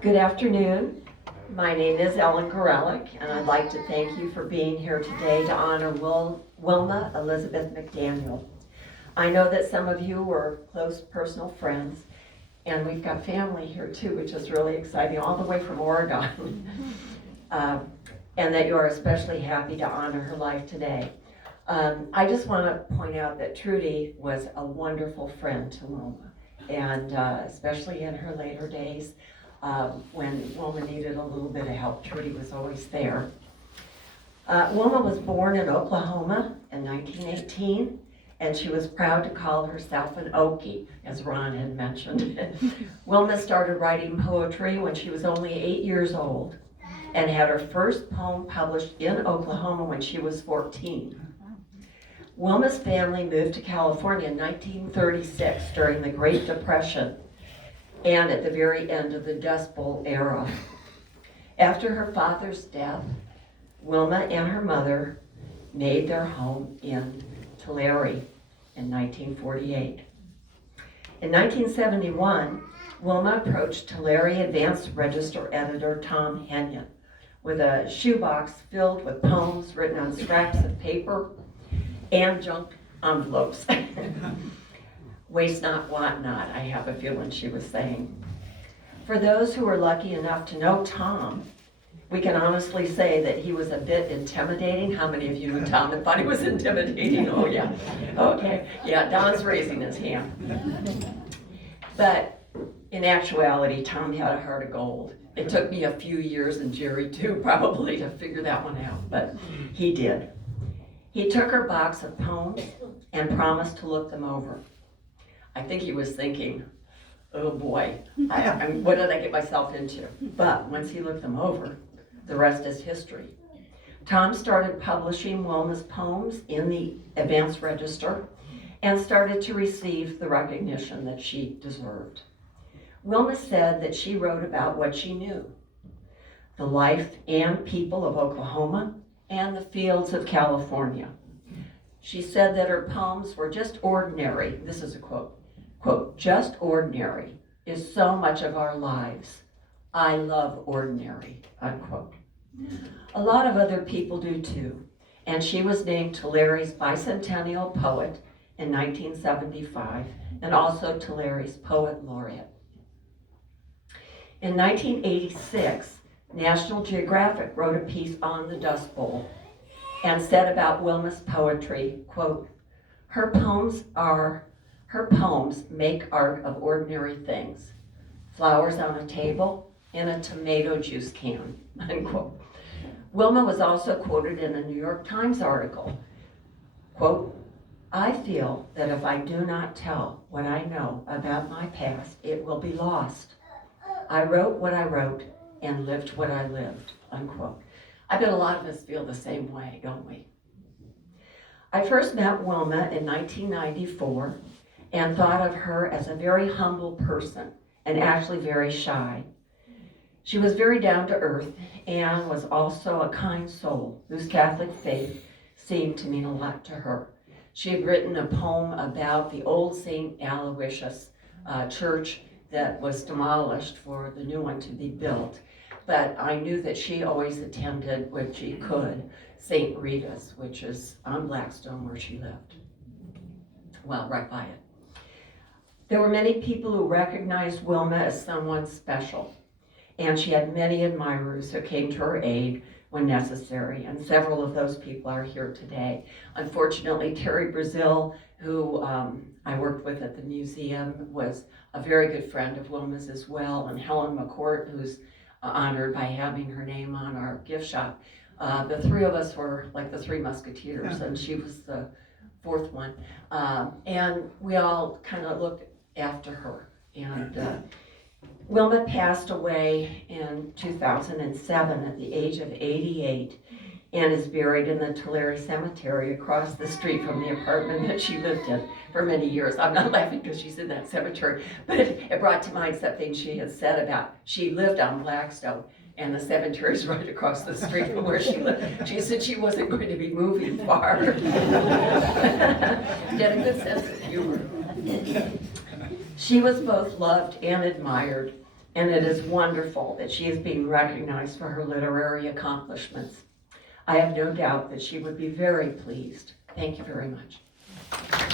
Good afternoon. My name is Ellen Gorelick, and I'd like to thank you for being here today to honor Wilma Elizabeth McDaniel. I know that some of you were close personal friends, and we've got family here too, which is really exciting, all the way from Oregon. And that you are especially happy to honor her life today. I just want to point out that Trudy was a wonderful friend to Wilma, and especially in her later days. When Wilma needed a little bit of help, Trudy was always there. Wilma was born in Oklahoma in 1918, and she was proud to call herself an Okie, as Ron had mentioned. Wilma started writing poetry when she was only 8 years old, and had her first poem published in Oklahoma when she was 14. Wilma's family moved to California in 1936 during the Great Depression, and at the very end of the Dust Bowl era. After her father's death, Wilma and her mother made their home in Tulare in 1948. In 1971, Wilma approached Tulare Advanced Register editor Tom Henyon with a shoebox filled with poems written on scraps of paper and junk envelopes. Waste not, want not, I have a feeling she was saying. For those who were lucky enough to know Tom, we can honestly say that he was a bit intimidating. How many of you knew Tom and thought he was intimidating? Oh yeah, okay. Yeah, Don's raising his hand. But in actuality, Tom had a heart of gold. It took me a few years, and Jerry too, probably, to figure that one out, but he did. He took her box of poems and promised to look them over. I think he was thinking, oh boy, what did I get myself into? But once he looked them over, the rest is history. Tom started publishing Wilma's poems in the Advanced Register and started to receive the recognition that she deserved. Wilma said that she wrote about what she knew, the life and people of Oklahoma and the fields of California. She said that her poems were just ordinary. This is a quote. Quote, just ordinary is so much of our lives. I love ordinary, unquote. A lot of other people do too, and she was named Tulare's Bicentennial Poet in 1975, and also Tulare's Poet Laureate. In 1986, National Geographic wrote a piece on the Dust Bowl and said about Wilma's poetry, quote, her poems make art of ordinary things. Flowers on a table and a tomato juice can, unquote. Wilma was also quoted in a New York Times article, quote, I feel that if I do not tell what I know about my past, it will be lost. I wrote what I wrote and lived what I lived, unquote. I bet a lot of us feel the same way, don't we? I first met Wilma in 1994 and thought of her as a very humble person and actually very shy. She was very down to earth and was also a kind soul whose Catholic faith seemed to mean a lot to her. She had written a poem about the old St. Aloysius church that was demolished for the new one to be built. But I knew that she always attended, when she could, St. Rita's, which is on Blackstone where she lived. Well, right by it. There were many people who recognized Wilma as someone special, and she had many admirers who came to her aid when necessary, and several of those people are here today. Unfortunately, Terry Brazil, who I worked with at the museum, was a very good friend of Wilma's as well, and Helen McCourt, who's honored by having her name on our gift shop. The three of us were like the Three Musketeers, and she was the fourth one. And we all kind of looked after her. And Wilma passed away in 2007 at the age of 88 and is buried in the Tulare Cemetery across the street from the apartment that she lived in for many years. I'm not laughing because she's in that cemetery, but it brought to mind something she had said about, she lived on Blackstone and the cemetery is right across the street from where she lived. She said she wasn't going to be moving far. She had a good sense of humor. She was both loved and admired and it is wonderful that she is being recognized for her literary accomplishments. I have no doubt that she would be very pleased. Thank you very much.